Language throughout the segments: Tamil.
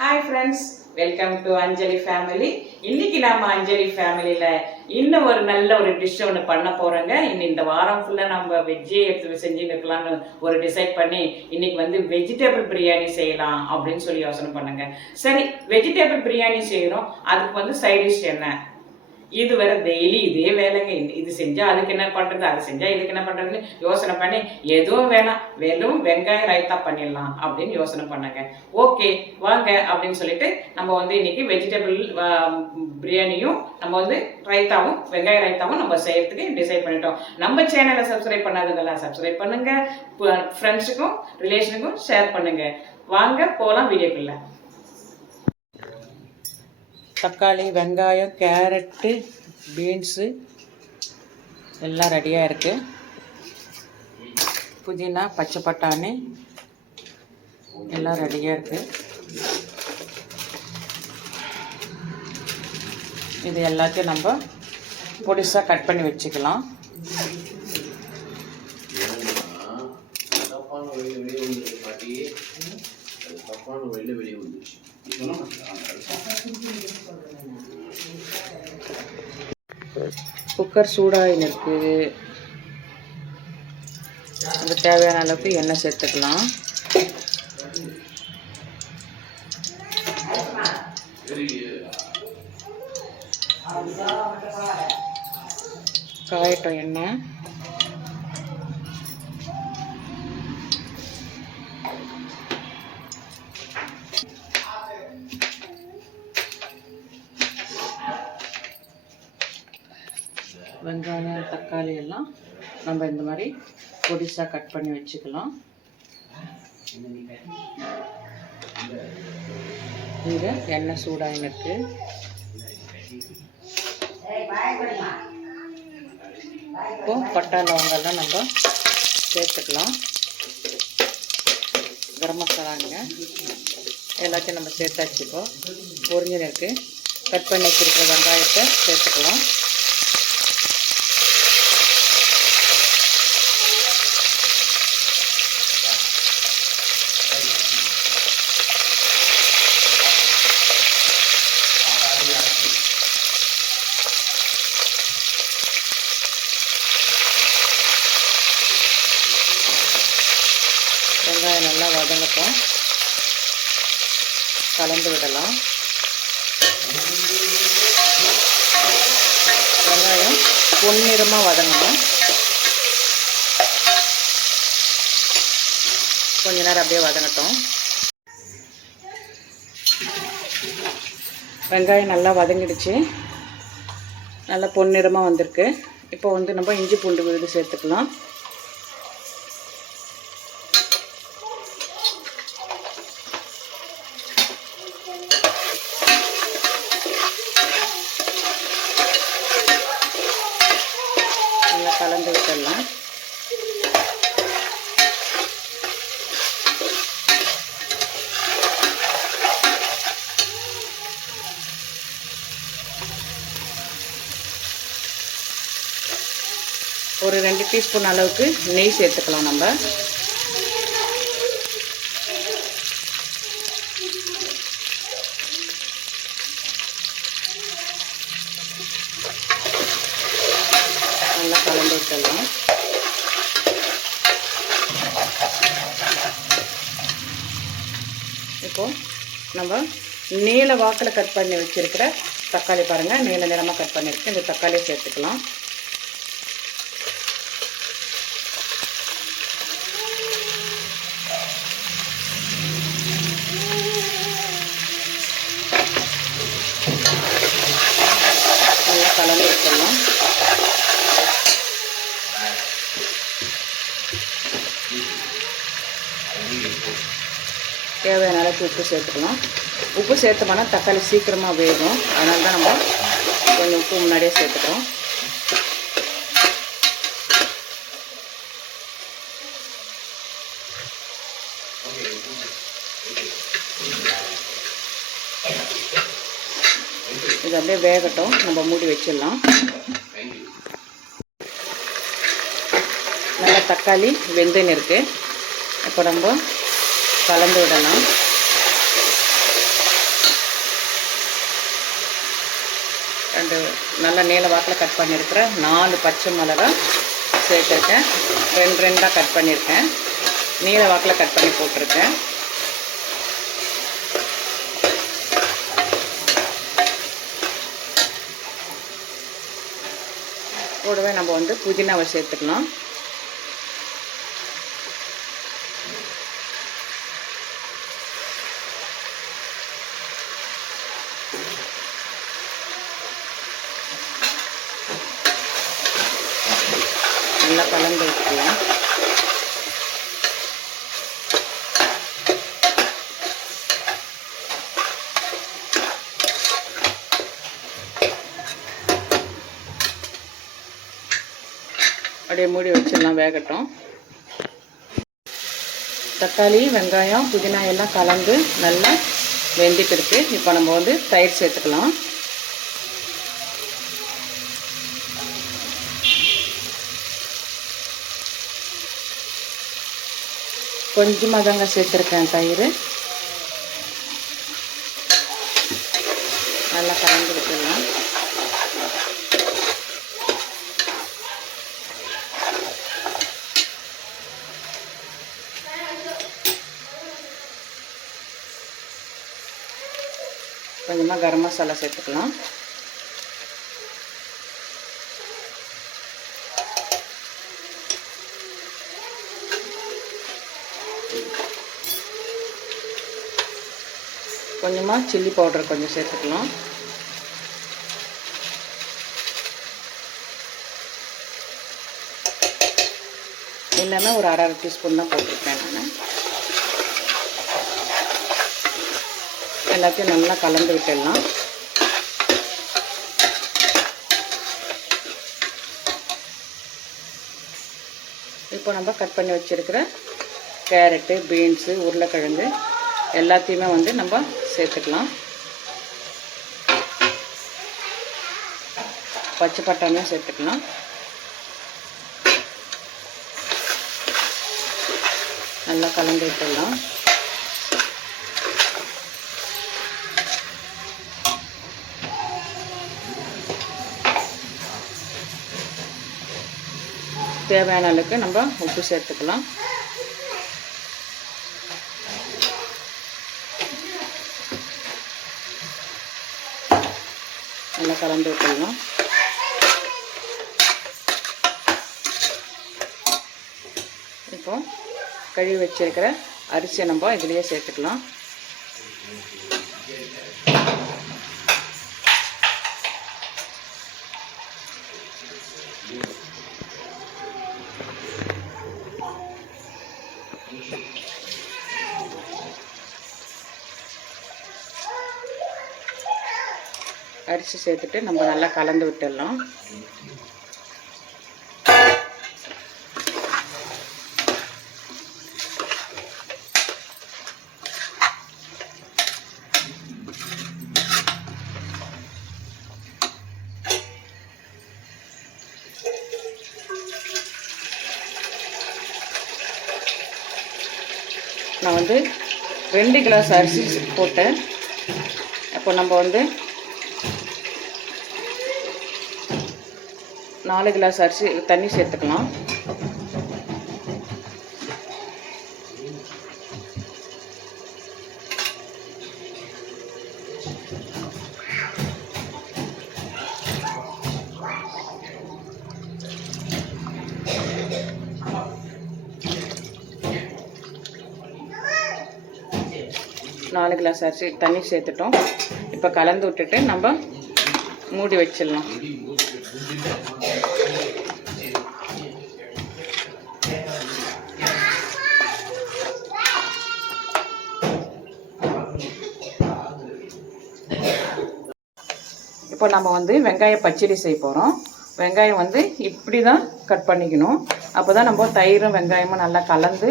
Hi friends welcome to Anjali family இன்னைக்கு நம்ம அஞ்சலி ஃபேமிலியில் இன்னும் ஒரு நல்ல ஒரு டிஷ் ஒன்று பண்ண போகிறோங்க இன்னும் இந்த வாரம் ஃபுல்லாக நம்ம வெஜ்ஜே எடுத்து செஞ்சு இருக்கலாம்னு ஒரு டிசைட் பண்ணி இன்னைக்கு வந்து வெஜிடபிள் பிரியாணி செய்யலாம் அப்படின்னு சொல்லி யோசனை பண்ணுங்க. சரி வெஜிடபிள் பிரியாணி செய்கிறோம் அதுக்கு வந்து சைடிஷ் என்ன? இது வேற டெய்லி இதே வேலைங்க. இது செஞ்சா அதுக்கு என்ன பண்றது? அது செஞ்சா இதுக்கு என்ன பண்றதுன்னு யோசனை பண்ணி எதுவும் வேணாம். வெறும் வெங்காயம் ரைத்தா பண்ணிடலாம் அப்படின்னு யோசனை பண்ணாங்க. ஓகே வாங்க அப்படின்னு சொல்லிட்டு நம்ம வந்து இன்னைக்கு வெஜிடபிள் பிரியாணியும் நம்ம வந்து ரைத்தாவும் வெங்காய ரைத்தாவும் நம்ம செய்யறதுக்கு டிசைட் பண்ணிட்டோம். நம்ம சேனலை சப்ஸ்கிரைப் பண்ணாதவங்களாம் சப்ஸ்கிரைப் பண்ணுங்க. ஃப்ரெண்ட்ஸுக்கும் ரிலேஷனுக்கும் ஷேர் பண்ணுங்க. வாங்க போகலாம் வீடியோக்குள்ள. தக்காளி வெங்காயம் கேரட்டு பீன்ஸு எல்லாம் ரெடியாக இருக்குது புதினா பச்சை பட்டாணி எல்லாம் ரெடியாக இருக்குது இது எல்லாத்தையும் நம்ம பொடிசாக கட் பண்ணி வச்சுக்கலாம். குக்கர் சூடாக இருக்குது அது தேவையான அளவுக்கு எண்ணெய் சேர்த்துக்கலாம். காயட்டும் எண்ணெய். வெங்காயம் தக்காளி எல்லாம் நம்ம இந்த மாதிரி பொடிசாக கட் பண்ணி வச்சுக்கலாம். இங்கே எண்ணெய் சூடாக இருக்கு. இப்போ பட்டா லவங்கெல்லாம் நம்ம சேர்த்துக்கலாம். கரம் மசாலாங்க எல்லாத்தையும் நம்ம சேர்த்தாச்சு இப்போ. பொரிஞ்சுன்னு கட் பண்ணி வச்சிருக்கிற வெங்காயத்தை சேர்த்துக்கலாம். வெங்காயம் நல்லா வதங்கட்டும். கலந்து விடலாம். வெங்காயம் பொன்னிறமாக வதங்கணும். கொஞ்ச நேரம் அப்படியே வதங்கட்டும். வெங்காயம் நல்லா வதங்கிடுச்சு. நல்லா பொன்னிறமாக வந்திருக்கு. இப்போ வந்து நம்ம இஞ்சி பூண்டு விழுது சேர்த்துக்கலாம். நல்லா கலந்து விட்டுடலாம். ஒரு ரெண்டு டீஸ்பூன் அளவுக்கு நெய் சேர்த்துக்கலாம் நம்ம நல்லா கலந்து விட்டுடலாம் இப்போ நம்ம நீல வாக்கில் கட் பண்ணி வச்சுருக்கிற தக்காளி பாருங்கள் நீல நிறமாக கட் பண்ணியிருக்கு இந்த தக்காளியை சேர்த்துக்கலாம். நல்லா கலந்து தேவையான அளவுக்கு உப்பு சேர்த்துக்கலாம். உப்பு சேர்த்தோம்னா தக்காளி சீக்கிரமாக வேகும். அதனால தான் நம்ம கொஞ்சம் உப்பு முன்னாடியே சேர்த்துக்கிறோம். இது அப்படியே வேகட்டும். நம்ம மூடி வச்சிடலாம். நல்லா தக்காளி வெந்தயம் இருக்குது இப்போ நம்ம கலந்து விடலாம். ரெண்டு நல்ல நீள வாக்கில் கட் பண்ணியிருக்கிறேன். நாலு பச்சை மிளகா சேர்த்துருக்கேன். ரெண்டு ரெண்டாக கட் பண்ணியிருக்கேன். நீள வாக்கில் கட் பண்ணி போட்டிருக்கேன். கூடவே நம்ம வந்து புதினாவை சேர்த்துக்கலாம் நல்லா கலந்து வைக்கலாம் அப்படியே மூடி வச்சிடலாம் வேகட்டும். தக்காளி வெங்காயம் புதினா எல்லாம் கலந்து நல்லா வெந்துட்டு இருக்கு இப்போ நம்ம வந்து தயிர் சேர்த்துக்கலாம். கொஞ்சமாக தாங்க சேர்த்துருக்கேன் தயிர். நல்லா கலந்து விட்டுடலாம் கொஞ்சமாக கரம் மசாலா சேர்த்துக்கலாம். கொஞ்சமாக சில்லி பவுடர் கொஞ்சம் சேர்த்துக்கலாம். இல்லைன்னா ஒரு அரை அரை டீஸ்பூன் தான் போட்டிருப்பேன் நான். எல்லாத்தையும் நல்லா கலந்து விட்டுடலாம். இப்போ நம்ம கட் பண்ணி வச்சுருக்கிற கேரட்டு பீன்ஸு உருளைக்கிழங்கு எல்லாத்தையுமே வந்து நம்ம சேர்த்துக்கலாம். பச்சை பட்டாணியும் சேர்த்துக்கலாம். நல்லா கலந்து விட்டுடலாம். தேவையான அளவுக்கு நம்ம உப்பு சேர்த்துக்கலாம். நல்லா கலந்து விட்டுடலாம். இப்போ கழுவி வச்சிருக்கிற அரிசியை நம்ம இதுலேயே சேர்த்துக்கலாம். அரிசி சேர்த்துட்டு நம்ம நல்லா கலந்து விட்டுடலாம். நான் வந்து ரெண்டு கிளாஸ் அரிசி போட்டேன். அப்போ நம்ம வந்து நாலு கிளாஸ் அரிசி தண்ணி சேர்த்துக்கலாம். நாலு கிளாஸ் அரிசி தண்ணி சேர்த்துட்டோம். இப்போ கலந்து விட்டுட்டு நம்ம மூடி வச்சிடலாம். இப்போ நம்ம வந்து வெங்காய பச்சடி செய்ய போகிறோம் வெங்காயம் வந்து இப்படி தான் கட் பண்ணிக்கணும். அப்போ தான் நம்ம தயிரும் வெங்காயமும் நல்லா கலந்து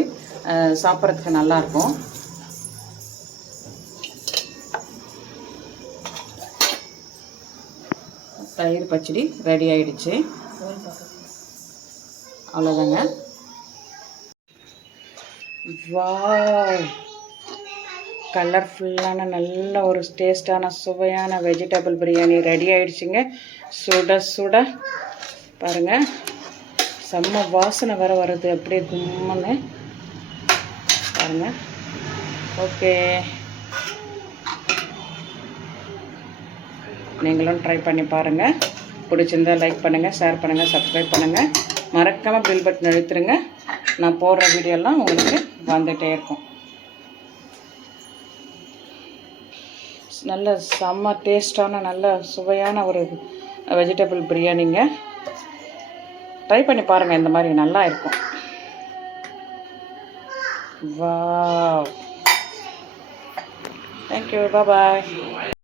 சாப்பிட்றதுக்கு நல்லாயிருக்கும் தயிர் பச்சடி ரெடி ஆயிடுச்சு. அவ்வளோதாங்க வாவ் கலர்ஃபுல்லான நல்ல ஒரு டேஸ்டான சுவையான வெஜிடபிள் பிரியாணி ரெடி ஆயிடுச்சுங்க. சுட சுட பாருங்கள் செம்ம வாசனை வர வருது அப்படியே கும்முன்னு. பாருங்கள் ஓகே. நீங்களும் ட்ரை பண்ணி பாருங்கள் பிடிச்சிருந்தா லைக் பண்ணுங்கள் ஷேர் பண்ணுங்கள் சப்ஸ்கிரைப் பண்ணுங்கள் மறக்காமல் பில் பட்டன் எழுத்துருங்க நான் போடுற வீடியோலாம் உங்களுக்கு வந்துகிட்டே இருக்கும். நல்ல செம்ம டேஸ்டான நல்ல சுவையான ஒரு வெஜிடபிள் பிரியாணிங்க. ட்ரை பண்ணி பாருங்கள் இந்த மாதிரி நல்லா இருக்கும். வா தேங்க்யூ பாய்